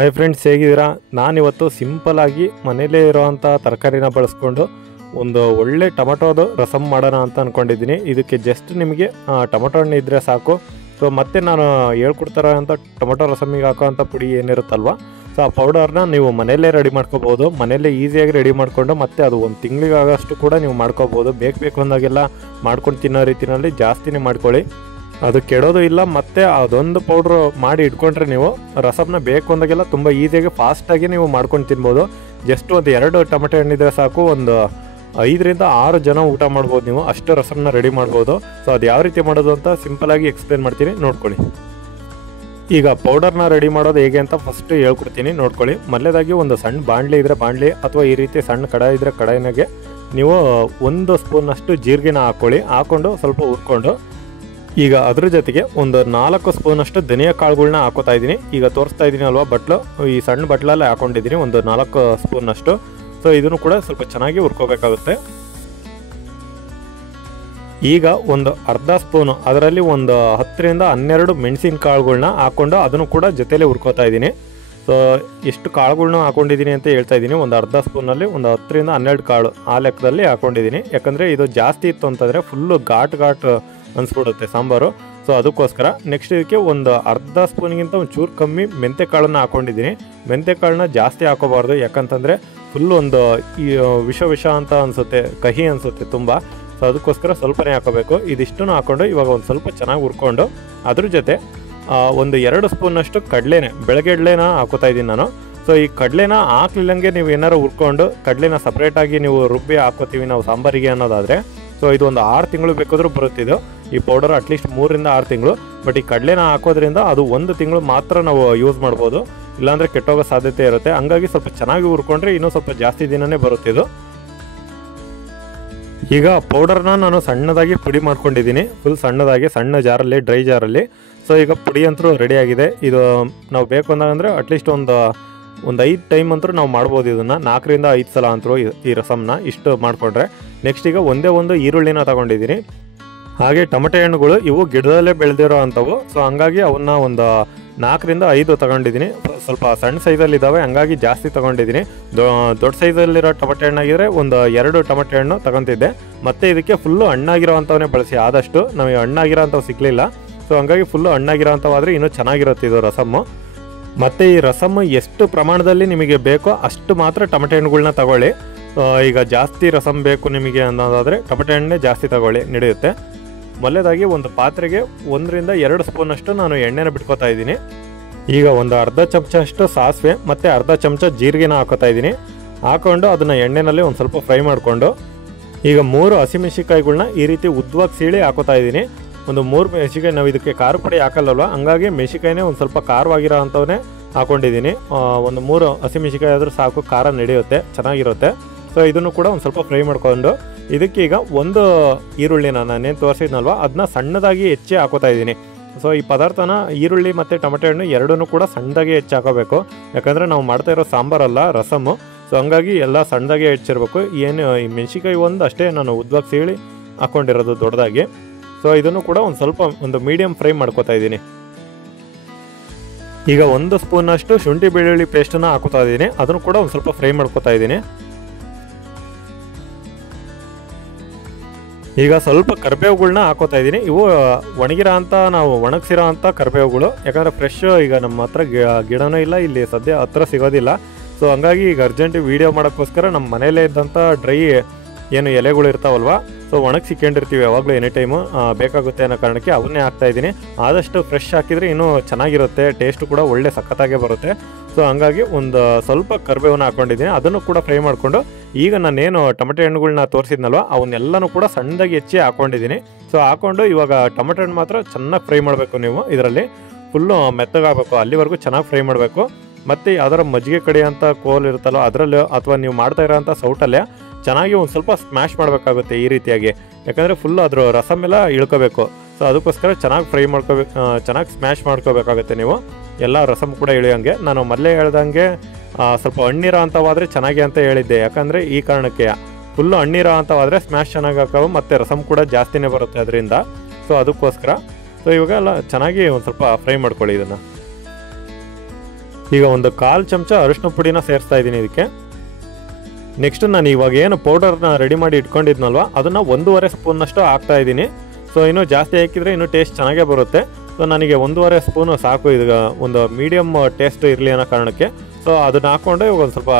Hi friends, ಹೇಗಿದ್ದೀರಾ? ನಾನಿವತ್ತು ಸಿಂಪಲಾಗಿ ಮನೇಲೇ ಇರೋವಂಥ ತರಕಾರಿನ ಬಳಸ್ಕೊಂಡು ಒಂದು ಒಳ್ಳೆ ಟೊಮಟೋದು ರಸಮ್ ಮಾಡೋಣ ಅಂತ ಅಂದ್ಕೊಂಡಿದ್ದೀನಿ. ಇದಕ್ಕೆ ಜಸ್ಟ್ ನಿಮಗೆ ಟೊಮಟೊ ಹಣ್ಣು ಇದ್ದರೆ ಸಾಕು. ಸೊ ಮತ್ತೆ ನಾನು ಹೇಳ್ಕೊಡ್ತಾರ ಅಂತ ಟೊಮಟೊ ರಸಮ್ಮಿಗೆ ಹಾಕೋವಂಥ ಪುಡಿ ಏನಿರುತ್ತಲ್ವ, ಸೊ ಆ ಪೌಡರ್ನ ನೀವು ಮನೆಯಲ್ಲೇ ರೆಡಿ ಮಾಡ್ಕೋಬೋದು. ಮನೆಯಲ್ಲೇ ಈಸಿಯಾಗಿ ರೆಡಿ ಮಾಡಿಕೊಂಡು ಮತ್ತೆ ಅದು ಒಂದು ತಿಂಗಳಿಗಾಗಷ್ಟು ಕೂಡ ನೀವು ಮಾಡ್ಕೋಬೋದು. ಬೇಕು ಅಂದಾಗೆಲ್ಲ ಮಾಡ್ಕೊಂಡು ತಿನ್ನೋ ರೀತಿಯಲ್ಲಿ ಜಾಸ್ತಿನೇ ಮಾಡ್ಕೊಳ್ಳಿ, ಅದು ಕೆಡೋದು ಇಲ್ಲ. ಮತ್ತು ಅದೊಂದು ಪೌಡ್ರು ಮಾಡಿ ಇಟ್ಕೊಂಡ್ರೆ ನೀವು ರಸಮ್ನ ಬೇಕು ಅಂದಾಗೆಲ್ಲ ತುಂಬ ಈಸಿಯಾಗಿ ಫಾಸ್ಟಾಗಿ ನೀವು ಮಾಡ್ಕೊಂಡು ತಿನ್ಬೋದು. ಜಸ್ಟ್ ಒಂದು 2 ಟೊಮೆಟೊ ಹಣ್ಣಿದ್ರೆ ಸಾಕು, ಒಂದು 5 ರಿಂದ 6 ಜನ ಊಟ ಮಾಡ್ಬೋದು ನೀವು. ಅಷ್ಟು ರಸಮ್ನ ರೆಡಿ ಮಾಡ್ಬೋದು. ಸೊ ಅದು ಯಾವ ರೀತಿ ಮಾಡೋದು ಅಂತ ಸಿಂಪಲಾಗಿ ಎಕ್ಸ್ಪ್ಲೇನ್ ಮಾಡ್ತೀನಿ, ನೋಡ್ಕೊಳ್ಳಿ. ಈಗ ಪೌಡರ್ನ ರೆಡಿ ಮಾಡೋದು ಹೇಗೆ ಅಂತ ಫಸ್ಟ್ ಹೇಳ್ಕೊಡ್ತೀನಿ, ನೋಡ್ಕೊಳ್ಳಿ. ಮೊದಲೇದಾಗಿ ಒಂದು ಸಣ್ಣ ಬಾಣಲಿ ಇದ್ದರೆ ಬಾಣಲಿ, ಅಥವಾ ಈ ರೀತಿ ಸಣ್ಣ ಕಡಾಯಿ ಇದ್ದರೆ ಕಡಾಯಿನಾಗೆ ನೀವು 1 ಸ್ಪೂನಷ್ಟು ಜೀರಿಗೆನ ಹಾಕ್ಕೊಂಡು ಸ್ವಲ್ಪ ಹುರ್ಕೊಂಡು, ಈಗ ಅದ್ರ ಜೊತೆಗೆ ಒಂದು 4 ಸ್ಪೂನಷ್ಟು ಧನಿಯಾ ಕಾಳುಗಳನ್ನ ಹಾಕೋತಾ ಇದ್ದೀನಿ. ಈಗ ತೋರಿಸ್ತಾ ಇದ್ದೀನಿ ಅಲ್ವಾ ಬಟ್ಲು, ಈ ಸಣ್ಣ ಬಟ್ಲಲ್ಲೇ ಹಾಕೊಂಡಿದ್ದೀನಿ ಒಂದು 4 ಸ್ಪೂನಷ್ಟು. ಸೊ ಇದನ್ನು ಕೂಡ ಸ್ವಲ್ಪ ಚೆನ್ನಾಗಿ ಹುರ್ಕೋಬೇಕಾಗುತ್ತೆ. ಈಗ ಒಂದು ಅರ್ಧ ಸ್ಪೂನು, ಅದರಲ್ಲಿ ಒಂದು 10 ರಿಂದ 12 ಮೆಣಸಿನ ಕಾಳುಗಳನ್ನ ಹಾಕ್ಕೊಂಡು ಅದನ್ನು ಕೂಡ ಜೊತೆಲೇ ಹುರ್ಕೋತಾ ಇದ್ದೀನಿ. ಸೊ ಎಷ್ಟು ಕಾಳುಗಳನ್ನ ಹಾಕೊಂಡಿದ್ದೀನಿ ಅಂತ ಹೇಳ್ತಾ ಇದ್ದೀನಿ. ಒಂದು ಅರ್ಧ ಸ್ಪೂನಲ್ಲಿ ಒಂದು 10 ರಿಂದ 12 ಕಾಳು ಆ ಲೆಕ್ಕದಲ್ಲಿ ಹಾಕೊಂಡಿದ್ದೀನಿ. ಯಾಕಂದರೆ ಇದು ಜಾಸ್ತಿ ಇತ್ತು ಅಂತಂದರೆ ಫುಲ್ಲು ಘಾಟ್ ಅನಿಸ್ಬಿಡುತ್ತೆ ಸಾಂಬಾರು. ಸೊ ಅದಕ್ಕೋಸ್ಕರ ನೆಕ್ಸ್ಟ್ ಇದಕ್ಕೆ ಒಂದು ಅರ್ಧ ಸ್ಪೂನ್ಗಿಂತ ಒಂದು ಚೂರು ಕಮ್ಮಿ ಮೆಂತೆ ಕಾಳನ್ನ ಹಾಕೊಂಡಿದ್ದೀನಿ. ಮೆಂತೆ ಕಾಳನ್ನ ಜಾಸ್ತಿ ಹಾಕೋಬಾರ್ದು, ಯಾಕಂತಂದರೆ ಫುಲ್ಲು ಒಂದು ವಿಷ ಅಂತ ಅನಿಸುತ್ತೆ, ಕಹಿ ಅನಿಸುತ್ತೆ ತುಂಬ. ಸೊ ಅದಕ್ಕೋಸ್ಕರ ಸ್ವಲ್ಪನೇ ಹಾಕೋಬೇಕು. ಇದಿಷ್ಟನ್ನು ಹಾಕ್ಕೊಂಡು ಇವಾಗ ಒಂದು ಸ್ವಲ್ಪ ಚೆನ್ನಾಗಿ ಹುರ್ಕೊಂಡು ಅದ್ರ ಜೊತೆ ಒಂದು 2 ಸ್ಪೂನಷ್ಟು ಬೆಳಗ್ಗೆ ಎಡ್ಲೆನ ಹಾಕೋತಾ ಇದ್ದೀನಿ ನಾನು. ಸೊ ಈ ಕಡಲೆನ ಹಾಕ್ಲಿಲ್ಲಂಗೆ ನೀವು ಏನಾರು ಹುರ್ಕೊಂಡು ಕಡಲೆನ ಸಪ್ರೇಟಾಗಿ ನೀವು ರುಬ್ಬಿ ಹಾಕೋತೀವಿ ನಾವು ಸಾಂಬಾರಿಗೆ ಅನ್ನೋದಾದರೆ, ಸೊ ಇದು ಒಂದು 6 ತಿಂಗಳು ಬೇಕಾದರೂ ಬರುತ್ತಿದ್ದು ಈ ಪೌಡರ್, ಅಟ್ಲೀಸ್ಟ್ 3 ರಿಂದ 6 ತಿಂಗಳು. ಬಟ್ ಈ ಕಡಲೆನ ಹಾಕೋದ್ರಿಂದ ಅದು 1 ತಿಂಗಳು ಮಾತ್ರ ನಾವು ಯೂಸ್ ಮಾಡ್ಬೋದು, ಇಲ್ಲಾಂದರೆ ಕೆಟ್ಟೋಗೋ ಸಾಧ್ಯತೆ ಇರುತ್ತೆ. ಹಂಗಾಗಿ ಸ್ವಲ್ಪ ಚೆನ್ನಾಗಿ ಹುರ್ಕೊಂಡ್ರೆ ಇನ್ನೂ ಸ್ವಲ್ಪ ಜಾಸ್ತಿ ದಿನವೇ ಬರುತ್ತಿದ್ದು. ಈಗ ಪೌಡರ್ನ ನಾನು ಸಣ್ಣದಾಗಿ ಪುಡಿ ಮಾಡ್ಕೊಂಡಿದ್ದೀನಿ, ಫುಲ್ ಸಣ್ಣದಾಗಿ, ಸಣ್ಣ ಜಾರಲ್ಲಿ, ಡ್ರೈ ಜಾರಲ್ಲಿ. ಸೊ ಈಗ ಪುಡಿ ಅಂತೂ ರೆಡಿ ಆಗಿದೆ. ಇದು ನಾವು ಬೇಕು ಅಂದಾಗಂದರೆ ಅಟ್ಲೀಸ್ಟ್ ಒಂದು 5 ಟೈಮ್ ಅಂತೂ ನಾವು ಮಾಡ್ಬೋದು ಇದನ್ನು, 4 ರಿಂದ 5 ಸಲ ಅಂತರೂ ಈ ರಸಮ್ನ ಇಷ್ಟು ಮಾಡಿಕೊಂಡ್ರೆ. ನೆಕ್ಸ್ಟ್ ಈಗ ಒಂದು ಈರುಳ್ಳಿನ ತಗೊಂಡಿದ್ದೀನಿ. ಹಾಗೆ ಟೊಮೆಟೊ ಹಣ್ಣುಗಳು ಇವು ಗಿಡದಲ್ಲೇ ಬೆಳೆದಿರೋ ಅಂಥವು. ಸೊ ಹಂಗಾಗಿ ಅವನ್ನ ಒಂದು 4 ರಿಂದ 5 ತಗೊಂಡಿದ್ದೀನಿ. ಸ್ವಲ್ಪ ಸಣ್ಣ ಸೈಜಲ್ಲಿ ಇದ್ದಾವೆ, ಹಂಗಾಗಿ ಜಾಸ್ತಿ ತೊಗೊಂಡಿದ್ದೀನಿ. ದೊಡ್ಡ ಸೈಜಲ್ಲಿರೋ ಟೊಮೆಟೊ ಹಣ್ಣಾಗಿದ್ದರೆ ಒಂದು 2 ಟೊಮೆಟೊ ಹಣ್ಣು ತಗೊತಿದ್ದೆ. ಮತ್ತು ಇದಕ್ಕೆ ಫುಲ್ಲು ಹಣ್ಣಾಗಿರೋ ಅಂಥವನ್ನೇ ಬಳಸಿ, ಆದಷ್ಟು ನಮಗೆ ಹಣ್ಣಾಗಿರೋ ಅಂಥವು ಸಿಗಲಿಲ್ಲ. ಸೊ ಹಂಗಾಗಿ ಫುಲ್ಲು ಹಣ್ಣಾಗಿರೋ ಅಂಥವಾದರೆ ಇನ್ನೂ ಚೆನ್ನಾಗಿರುತ್ತೆ ಇದು ರಸಮ್ಮು. ಮತ್ತು ಈ ರಸಮ್ಮು ಎಷ್ಟು ಪ್ರಮಾಣದಲ್ಲಿ ನಿಮಗೆ ಬೇಕೋ ಅಷ್ಟು ಮಾತ್ರ ಟೊಮೆಟೊ ಹಣ್ಣುಗಳನ್ನ ತಗೊಳ್ಳಿ. ಈಗ ಜಾಸ್ತಿ ರಸಮ್ ಬೇಕು ನಿಮಗೆ ಅನ್ನೋದಾದರೆ ಟೊಮೆಟೊ ಹಣ್ಣೇ ಜಾಸ್ತಿ ತಗೊಳ್ಳಿ, ನಡೆಯುತ್ತೆ. ಮೊದಲೇದಾಗಿ ಒಂದು ಪಾತ್ರೆಗೆ 1 ರಿಂದ 2 ಸ್ಪೂನಷ್ಟು ನಾನು ಎಣ್ಣೆನ ಬಿಟ್ಕೋತಾ ಇದ್ದೀನಿ. ಈಗ ಒಂದು ಅರ್ಧ ಚಮಚ ಅಷ್ಟು ಸಾಸಿವೆ ಮತ್ತು ಅರ್ಧ ಚಮಚ ಜೀರಿಗೆನ ಹಾಕೋತಾ ಇದ್ದೀನಿ. ಹಾಕೊಂಡು ಅದನ್ನು ಎಣ್ಣೆನಲ್ಲಿ ಒಂದು ಸ್ವಲ್ಪ ಫ್ರೈ ಮಾಡಿಕೊಂಡು, ಈಗ 3 ಹಸಿಮೆಣಸಿಕಾಯಿಗಳನ್ನ ಈ ರೀತಿ ಉದ್ದವಾಗಿ ಸೀಳಿ ಹಾಕೋತಾ ಇದ್ದೀನಿ. ಒಂದು 3 ಮೆಣಸಿಕಾಯಿ, ನಾವು ಇದಕ್ಕೆ ಖಾರ ಪುಡಿ ಹಾಕಲ್ಲಲ್ವ, ಹಂಗಾಗಿ ಮೆಣಸಿಕಾಯಿನೇ ಒಂದು ಸ್ವಲ್ಪ ಖಾರವಾಗಿರೋ ಅಂಥವನ್ನೇ ಹಾಕೊಂಡಿದ್ದೀನಿ. ಒಂದು 3 ಹಸಿಮೆಣಸಿಕಾಯಿ ಆದರೂ ಸಾಕು, ಖಾರ ನಡೆಯುತ್ತೆ, ಚೆನ್ನಾಗಿರುತ್ತೆ. ಸೊ ಇದನ್ನು ಕೂಡ ಒಂದು ಸ್ವಲ್ಪ ಫ್ರೈ ಮಾಡ್ಕೊಂಡು, ಇದಕ್ಕೆ ಈಗ ಒಂದು ಈರುಳ್ಳಿನ ನಾನೇನು ತೋರಿಸಿದ್ನಲ್ವ ಅದನ್ನ ಸಣ್ಣದಾಗಿ ಹೆಚ್ಚಿ ಹಾಕೋತಾ ಇದ್ದೀನಿ. ಸೊ ಈ ಪದಾರ್ಥನ ಈರುಳ್ಳಿ ಮತ್ತು ಟೊಮೆಟೊ ಹಣ್ಣು ಎರಡೂ ಕೂಡ ಸಣ್ಣದಾಗಿ ಹೆಚ್ಚಿ ಹಾಕೋಬೇಕು, ಯಾಕಂದರೆ ನಾವು ಮಾಡ್ತಾ ಇರೋ ಸಾಂಬಾರಲ್ಲ ರಸಮ್ಮು. ಸೊ ಹಂಗಾಗಿ ಎಲ್ಲ ಸಣ್ಣದಾಗಿ ಹೆಚ್ಚಿರ್ಬೇಕು. ಏನು ಈ ಮೆಣಸಿಕಾಯಿ ಒಂದು ಅಷ್ಟೇ ನಾನು ಉದ್ದವಾಗಿ ಸೀಳಿ ಹಾಕ್ಕೊಂಡಿರೋದು ದೊಡ್ಡದಾಗಿ. ಸೊ ಇದನ್ನು ಕೂಡ ಒಂದು ಸ್ವಲ್ಪ ಒಂದು ಮೀಡಿಯಮ್ ಫ್ರೈ ಮಾಡ್ಕೋತಾ ಇದ್ದೀನಿ. ಈಗ 1 ಸ್ಪೂನಷ್ಟು ಶುಂಠಿ ಬೆಳ್ಳುಳ್ಳಿ ಪೇಸ್ಟನ್ನು ಹಾಕೋತಾ ಇದ್ದೀನಿ, ಅದನ್ನು ಕೂಡ ಒಂದು ಸ್ವಲ್ಪ ಫ್ರೈ ಮಾಡ್ಕೋತಾ ಇದ್ದೀನಿ. ಈಗ ಸ್ವಲ್ಪ ಕರಿಬೇವುಗಳನ್ನ ಹಾಕೋತಾ ಇದ್ದೀನಿ. ಇವು ಒಣಗಿರೋ ಅಂತ, ನಾವು ಒಣಗಿಸಿರೋ ಅಂಥ ಕರಿಬೇವುಗಳು, ಯಾಕಂದರೆ ಫ್ರೆಶ್ ಈಗ ನಮ್ಮ ಹತ್ರ ಗಿಡನೂ ಇಲ್ಲ, ಇಲ್ಲಿ ಸದ್ಯ ಹತ್ರ ಸಿಗೋದಿಲ್ಲ. ಸೊ ಹಂಗಾಗಿ ಈಗ ಅರ್ಜೆಂಟ್ ವೀಡಿಯೋ ಮಾಡೋಕ್ಕೋಸ್ಕರ ನಮ್ಮ ಮನೆಯಲ್ಲೇ ಇದ್ದಂಥ ಡ್ರೈ ಏನು ಎಲೆಗಳು ಇರ್ತಾವಲ್ವ, ಸೊ ಒಣಗಿ ಸಿಕ್ಕೊಂಡಿರ್ತೀವಿ ಯಾವಾಗಲೂ, ಎನಿ ಟೈಮು ಬೇಕಾಗುತ್ತೆ ಅನ್ನೋ ಕಾರಣಕ್ಕೆ ಅವನ್ನೇ ಹಾಕ್ತಾಯಿದ್ದೀನಿ. ಆದಷ್ಟು ಫ್ರೆಶ್ ಹಾಕಿದರೆ ಇನ್ನೂ ಚೆನ್ನಾಗಿರುತ್ತೆ, ಟೇಸ್ಟು ಕೂಡ ಒಳ್ಳೆ ಸಖತ್ತಾಗೇ ಬರುತ್ತೆ. ಸೊ ಹಂಗಾಗಿ ಒಂದು ಸ್ವಲ್ಪ ಕರಿಬೇವನ್ನ ಹಾಕ್ಕೊಂಡಿದ್ದೀನಿ, ಅದನ್ನು ಕೂಡ ಫ್ರೈ ಮಾಡಿಕೊಂಡು, ಈಗ ನಾನೇನು ಟೊಮೆಟೊ ಹಣ್ಣುಗಳನ್ನ ತೋರಿಸಿದ್ನಲ್ವ ಅವನ್ನೆಲ್ಲನೂ ಕೂಡ ಸಣ್ಣದಾಗಿ ಹೆಚ್ಚಿ ಹಾಕ್ಕೊಂಡಿದ್ದೀನಿ. ಸೊ ಹಾಕ್ಕೊಂಡು ಇವಾಗ ಟೊಮೆಟೊ ಹಣ್ಣು ಮಾತ್ರ ಚೆನ್ನಾಗಿ ಫ್ರೈ ಮಾಡಬೇಕು ನೀವು, ಇದರಲ್ಲಿ ಫುಲ್ಲು ಮೆತ್ತಗಾಗಬೇಕು, ಅಲ್ಲಿವರೆಗೂ ಚೆನ್ನಾಗಿ ಫ್ರೈ ಮಾಡಬೇಕು. ಮತ್ತು ಅದರ ಮಜ್ಜಿಗೆ ಕಡೆ ಅಂತ ಕೋಲ್ ಇರುತ್ತಲ್ಲ ಅದರಲ್ಲಿ, ಅಥವಾ ನೀವು ಮಾಡ್ತಾ ಇರೋಂಥ ಸೌಟಲ್ಲೇ ಚೆನ್ನಾಗಿ ಒಂದು ಸ್ವಲ್ಪ ಸ್ಮ್ಯಾಶ್ ಮಾಡಬೇಕಾಗುತ್ತೆ ಈ ರೀತಿಯಾಗಿ, ಯಾಕಂದರೆ ಫುಲ್ಲು ಅದ್ರ ರಸಮೆಲ್ಲ ಇಳ್ಕೋಬೇಕು. ಸೊ ಅದಕ್ಕೋಸ್ಕರ ಚೆನ್ನಾಗಿ ಫ್ರೈ ಮಾಡ್ಕೋಬೇಕು, ಚೆನ್ನಾಗಿ ಸ್ಮ್ಯಾಶ್ ಮಾಡ್ಕೋಬೇಕಾಗುತ್ತೆ ನೀವು, ಎಲ್ಲ ರಸಮ್ ಕೂಡ ಇಳಿಯೋಂಗೆ. ನಾನು ಮೊದಲೇ ಹೇಳ್ದಂಗೆ ಸ್ವಲ್ಪ ಹಣ್ಣಿರೋ ಅಂಥವಾದರೆ ಚೆನ್ನಾಗಿ ಅಂತ ಹೇಳಿದ್ದೆ, ಯಾಕಂದರೆ ಈ ಕಾರಣಕ್ಕೆ ಫುಲ್ಲು ಹಣ್ಣಿರೋ ಅಂಥವಾದರೆ ಸ್ಮ್ಯಾಶ್ ಚೆನ್ನಾಗಿ ಹಾಕೋ, ಮತ್ತು ರಸಮ್ ಕೂಡ ಜಾಸ್ತಿನೇ ಬರುತ್ತೆ ಅದರಿಂದ. ಸೊ ಅದಕ್ಕೋಸ್ಕರ ಸೊ ಇವಾಗ ಎಲ್ಲ ಚೆನ್ನಾಗಿ ಒಂದು ಸ್ವಲ್ಪ ಫ್ರೈ ಮಾಡ್ಕೊಳ್ಳಿ ಇದನ್ನು. ಈಗ ಒಂದು 1/4 ಚಮಚ ಅರಿಶಿನ ಪುಡಿನ ಸೇರಿಸ್ತಾ ಇದ್ದೀನಿ ಇದಕ್ಕೆ. ನೆಕ್ಸ್ಟ್ ನಾನು ಇವಾಗ ಏನು ಪೌಡರ್ನ ರೆಡಿ ಮಾಡಿ ಇಟ್ಕೊಂಡಿದ್ನಲ್ವ ಅದನ್ನು 1.5 ಸ್ಪೂನ್ನಷ್ಟು ಹಾಕ್ತಾ ಇದ್ದೀನಿ. ಸೊ ಇನ್ನೂ ಜಾಸ್ತಿ ಹಾಕಿದರೆ ಇನ್ನೂ ಟೇಸ್ಟ್ ಚೆನ್ನಾಗೇ ಬರುತ್ತೆ. ಸೊ ನನಗೆ 1.5 ಸ್ಪೂನು ಸಾಕು, ಈಗ ಒಂದು ಮೀಡಿಯಮ್ ಟೇಸ್ಟ್ ಇರಲಿ ಅನ್ನೋ ಕಾರಣಕ್ಕೆ. ಸೊ ಅದನ್ನ ಹಾಕ್ಕೊಂಡು ಇವಾಗ ಒಂದು ಸ್ವಲ್ಪ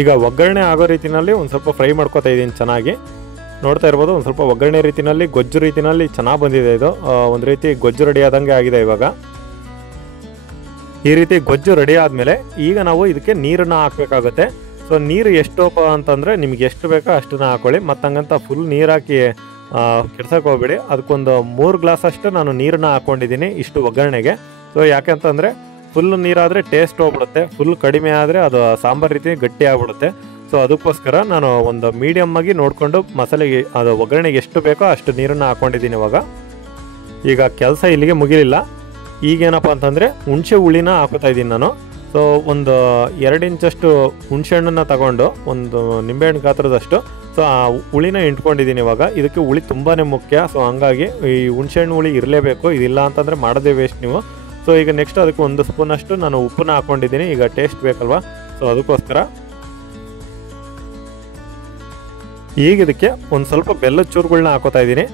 ಈಗ ಒಗ್ಗರಣೆ ಆಗೋ ರೀತಿಯಲ್ಲಿ ಒಂದು ಸ್ವಲ್ಪ ಫ್ರೈ ಮಾಡ್ಕೊತಾ ಇದ್ದೀನಿ ಚೆನ್ನಾಗಿ. ನೋಡ್ತಾ ಇರ್ಬೋದು ಒಂದು ಸ್ವಲ್ಪ ಒಗ್ಗರಣೆ ರೀತಿಯಲ್ಲಿ ಗೊಜ್ಜು ರೀತಿಯಲ್ಲಿ ಚೆನ್ನಾಗಿ ಬಂದಿದೆ. ಇದು ಒಂದು ರೀತಿ ಗೊಜ್ಜು ರೆಡಿ ಆದಂಗೆ ಆಗಿದೆ. ಇವಾಗ ಈ ರೀತಿ ಗೊಜ್ಜು ರೆಡಿ ಆದಮೇಲೆ ಈಗ ನಾವು ಇದಕ್ಕೆ ನೀರನ್ನು ಹಾಕಬೇಕಾಗುತ್ತೆ. ಸೊ ನೀರು ಎಷ್ಟಪ್ಪ ಅಂತಂದರೆ ನಿಮ್ಗೆ ಎಷ್ಟು ಬೇಕೋ ಅಷ್ಟನ್ನು ಹಾಕೊಳ್ಳಿ. ಮತ್ತು ಹಂಗಂತ ಫುಲ್ ನೀರು ಹಾಕಿ ಕೆಡ್ಸೋಕೆ ಹೋಗ್ಬೇಡಿ. ಅದಕ್ಕೊಂದು 3 ಗ್ಲಾಸ್ ಅಷ್ಟು ನಾನು ನೀರನ್ನು ಹಾಕ್ಕೊಂಡಿದ್ದೀನಿ ಇಷ್ಟು ಒಗ್ಗರಣೆಗೆ. ಸೊ ಯಾಕೆ ಅಂತಂದರೆ ಫುಲ್ ನೀರಾದರೆ ಟೇಸ್ಟ್ ಹೋಗ್ಬಿಡುತ್ತೆ, ಫುಲ್ ಕಡಿಮೆ ಆದರೆ ಅದು ಸಾಂಬಾರು ರೀತಿ ಗಟ್ಟಿ ಆಗಿಬಿಡುತ್ತೆ. ಸೊ ಅದಕ್ಕೋಸ್ಕರ ನಾನು ಒಂದು ಮೀಡಿಯಮ್ ಆಗಿ ನೋಡಿಕೊಂಡು ಮಸಾಲೆಗೆ ಅದು ಒಗ್ಗರಣೆಗೆ ಎಷ್ಟು ಬೇಕೋ ಅಷ್ಟು ನೀರನ್ನು ಹಾಕ್ಕೊಂಡಿದ್ದೀನಿ. ಈಗ ಕೆಲಸ ಇಲ್ಲಿಗೆ ಮುಗಿಲಿಲ್ಲ. ಈಗೇನಪ್ಪ ಅಂತಂದರೆ ಹುಣಸೆ ಹುಳಿನ ಹಾಕೋತಾ ಇದ್ದೀನಿ ನಾನು. ಸೊ ಒಂದು 2 ಇಂಚಷ್ಟು ಹುಣಸೆ ಹಣ್ಣನ್ನು ತಗೊಂಡು ಒಂದು ನಿಂಬೆಹಣ್ಣು ಗಾತ್ರದಷ್ಟು ಸೊ ಆ ಹುಳಿನ ಇಂಟ್ಕೊಂಡಿದ್ದೀನಿ. ಇವಾಗ ಇದಕ್ಕೆ ಹುಳಿ ತುಂಬಾ ಮುಖ್ಯ. ಸೊ ಹಂಗಾಗಿ ಈ ಹುಣಸೆ ಹಣ್ಣು ಹುಳಿ ಇರಲೇಬೇಕು, ಇದಿಲ್ಲ ಅಂತಂದರೆ ಮಾಡೋದೇ ವೇಸ್ಟ್ ನೀವು. ಸೊ ಈಗ ನೆಕ್ಸ್ಟ್ ಅದಕ್ಕೆ 1 ಸ್ಪೂನಷ್ಟು ನಾನು ಉಪ್ಪನ್ನ ಹಾಕ್ಕೊಂಡಿದ್ದೀನಿ. ಈಗ ಟೇಸ್ಟ್ ಬೇಕಲ್ವಾ, ಸೊ ಅದಕ್ಕೋಸ್ಕರ. ಈಗ ಇದಕ್ಕೆ ಒಂದು ಸ್ವಲ್ಪ ಬೆಲ್ಲದ ಚೂರುಗಳನ್ನ ಹಾಕೋತಾ ಇದ್ದೀನಿ.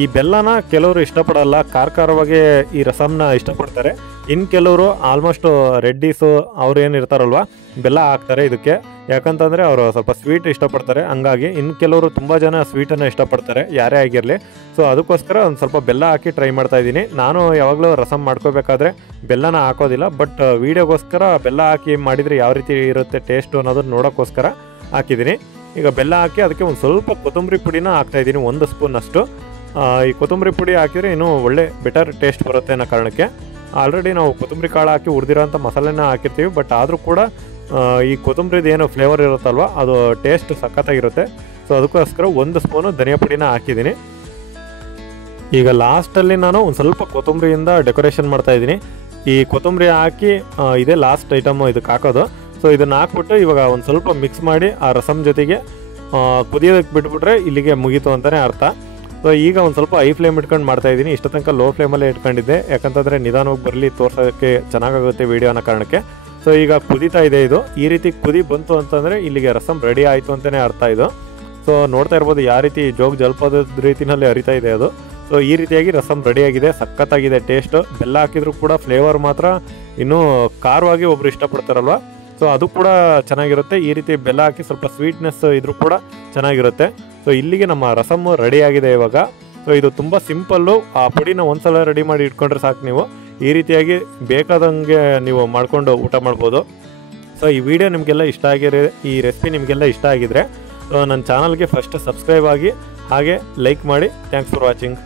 ಈ ಬೆಲ್ಲನ ಕೆಲವರು ಇಷ್ಟಪಡಲ್ಲ, ಖಾರವಾಗಿ ಈ ರಸಮ್ನ ಇಷ್ಟಪಡ್ತಾರೆ. ಇನ್ನು ಕೆಲವರು ಆಲ್ಮೋಸ್ಟ್ ರೆಡ್ಡೀಸು ಅವ್ರು ಏನಿರ್ತಾರಲ್ವ ಬೆಲ್ಲ ಹಾಕ್ತಾರೆ ಇದಕ್ಕೆ, ಯಾಕಂತಂದರೆ ಅವರು ಸ್ವಲ್ಪ ಸ್ವೀಟ್ ಇಷ್ಟಪಡ್ತಾರೆ. ಹಂಗಾಗಿ ಇನ್ನು ಕೆಲವರು ತುಂಬ ಜನ ಸ್ವೀಟನ್ನು ಇಷ್ಟಪಡ್ತಾರೆ, ಯಾರೇ ಆಗಿರಲಿ. ಸೊ ಅದಕ್ಕೋಸ್ಕರ ಒಂದು ಸ್ವಲ್ಪ ಬೆಲ್ಲ ಹಾಕಿ ಟ್ರೈ ಮಾಡ್ತಾಯಿದ್ದೀನಿ. ನಾನು ಯಾವಾಗಲೂ ರಸಮ್ ಮಾಡ್ಕೋಬೇಕಾದ್ರೆ ಬೆಲ್ಲನ ಹಾಕೋದಿಲ್ಲ, ಬಟ್ ವೀಡಿಯೋಗೋಸ್ಕರ ಬೆಲ್ಲ ಹಾಕಿ ಮಾಡಿದರೆ ಯಾವ ರೀತಿ ಇರುತ್ತೆ ಟೇಸ್ಟು ಅನ್ನೋದನ್ನು ನೋಡೋಕ್ಕೋಸ್ಕರ ಹಾಕಿದ್ದೀನಿ. ಈಗ ಬೆಲ್ಲ ಹಾಕಿ ಅದಕ್ಕೆ ಒಂದು ಸ್ವಲ್ಪ ಕೊತ್ತಂಬರಿ ಪುಡಿನ ಹಾಕ್ತಾಯಿದ್ದೀನಿ, 1 ಸ್ಪೂನಷ್ಟು. ಈ ಕೊತ್ತಂಬರಿ ಪುಡಿ ಹಾಕಿದರೆ ಇನ್ನೂ ಒಳ್ಳೆ ಬೆಟರ್ ಟೇಸ್ಟ್ ಬರುತ್ತೆ ಅನ್ನೋ ಕಾರಣಕ್ಕೆ. ಆಲ್ರೆಡಿ ನಾವು ಕೊತ್ತಂಬರಿ ಕಾಳು ಹಾಕಿ ಹುರಿದಿರೋಂಥ ಮಸಾಲೆನ ಹಾಕಿರ್ತೀವಿ, ಬಟ್ ಆದರೂ ಕೂಡ ಈ ಕೊತ್ತಂಬರಿದು ಏನು ಫ್ಲೇವರ್ ಇರುತ್ತಲ್ವ ಅದು ಟೇಸ್ಟ್ ಸಖತ್ತಾಗಿರುತ್ತೆ. ಸೊ ಅದಕ್ಕೋಸ್ಕರ 1 ಸ್ಪೂನು ಧನಿಯಾ ಪುಡಿನ ಹಾಕಿದ್ದೀನಿ. ಈಗ ಲಾಸ್ಟಲ್ಲಿ ನಾನು ಒಂದು ಸ್ವಲ್ಪ ಕೊತ್ತಂಬರಿಯಿಂದ ಡೆಕೋರೇಷನ್ ಮಾಡ್ತಾಯಿದ್ದೀನಿ. ಈ ಕೊತ್ತಂಬರಿ ಹಾಕಿ ಇದೇ ಲಾಸ್ಟ್ ಐಟಮು ಇದಕ್ಕೆ ಹಾಕೋದು. ಸೊ ಇದನ್ನು ಹಾಕ್ಬಿಟ್ಟು ಇವಾಗ ಒಂದು ಸ್ವಲ್ಪ ಮಿಕ್ಸ್ ಮಾಡಿ ಆ ರಸಮ್ ಜೊತೆಗೆ ಕುದಿಯೋದಕ್ಕೆ ಬಿಟ್ಬಿಟ್ರೆ ಇಲ್ಲಿಗೆ ಮುಗೀತು ಅಂತಲೇ ಅರ್ಥ. ಸೊ ಈಗ ಒಂದು ಸ್ವಲ್ಪ ಹೈ ಫ್ಲೇಮ್ ಇಟ್ಕೊಂಡು ಮಾಡ್ತಾಯಿದ್ದೀನಿ. ಇಷ್ಟು ತನಕ ಲೋ ಫ್ಲೇಮಲ್ಲೇ ಇಟ್ಕೊಂಡಿದ್ದೆ, ಯಾಕಂತಂದರೆ ನಿಧಾನವಾಗಿ ಬರಲಿ ತೋರ್ಸೋಕ್ಕೆ ಚೆನ್ನಾಗಾಗುತ್ತೆ ವೀಡಿಯೋ ಅನ್ನೋ ಕಾರಣಕ್ಕೆ. ಸೊ ಈಗ ಕುದೀತಾ ಇದೆ ಇದು. ಈ ರೀತಿ ಕುದಿ ಬಂತು ಅಂತಂದರೆ ಇಲ್ಲಿಗೆ ರಸಮ್ ರೆಡಿ ಆಯಿತು ಅಂತಲೇ ಅರ್ಥ ಇದು. ಸೊ ನೋಡ್ತಾ ಇರ್ಬೋದು ಯಾವ ರೀತಿ ಜೋಗ ಜಲಪಾತದ ರೀತಿಯಲ್ಲಿ ಹರಿತಾ ಇದೆ ಅದು. ಸೊ ಈ ರೀತಿಯಾಗಿ ರಸಮ್ ರೆಡಿಯಾಗಿದೆ, ಸಖತ್ತಾಗಿದೆ ಟೇಸ್ಟು. ಬೆಲ್ಲ ಹಾಕಿದರೂ ಕೂಡ ಫ್ಲೇವರ್ ಮಾತ್ರ ಇನ್ನೂ ಖಾರವಾಗಿ ಒಬ್ಬರು ಇಷ್ಟಪಡ್ತಾರಲ್ವ, ಸೊ ಅದು ಕೂಡ ಚೆನ್ನಾಗಿರುತ್ತೆ. ಈ ರೀತಿ ಬೆಲ್ಲ ಹಾಕಿ ಸ್ವಲ್ಪ ಸ್ವೀಟ್ನೆಸ್ ಇದ್ರೂ ಕೂಡ ಚೆನ್ನಾಗಿರುತ್ತೆ. ಸೊ ಇಲ್ಲಿಗೆ ನಮ್ಮ ರಸಮ್ಮು ರೆಡಿಯಾಗಿದೆ ಇವಾಗ. ಸೊ ಇದು ತುಂಬ ಸಿಂಪಲ್ಲು. ಆ ಪುಡಿನ ಒಂದ್ಸಲ ರೆಡಿ ಮಾಡಿ ಇಟ್ಕೊಂಡ್ರೆ ಸಾಕು. ನೀವು ಈ ರೀತಿಯಾಗಿ ಬೇಕಾದಂಗೆ ನೀವು ಮಾಡಿಕೊಂಡು ಊಟ ಮಾಡ್ಬೋದು. ಸೊ ಈ ವಿಡಿಯೋ ನಿಮಗೆಲ್ಲ ಇಷ್ಟ ಆಗಿರೋ ಈ ರೆಸಿಪಿ ನಿಮಗೆಲ್ಲ ಇಷ್ಟ ಆಗಿದ್ರೆ ನನ್ನ ಚಾನಲ್ಗೆ ಫಸ್ಟ್ ಸಬ್ಸ್ಕ್ರೈಬ್ ಆಗಿ ಹಾಗೆ ಲೈಕ್ ಮಾಡಿ. Thanks for watching.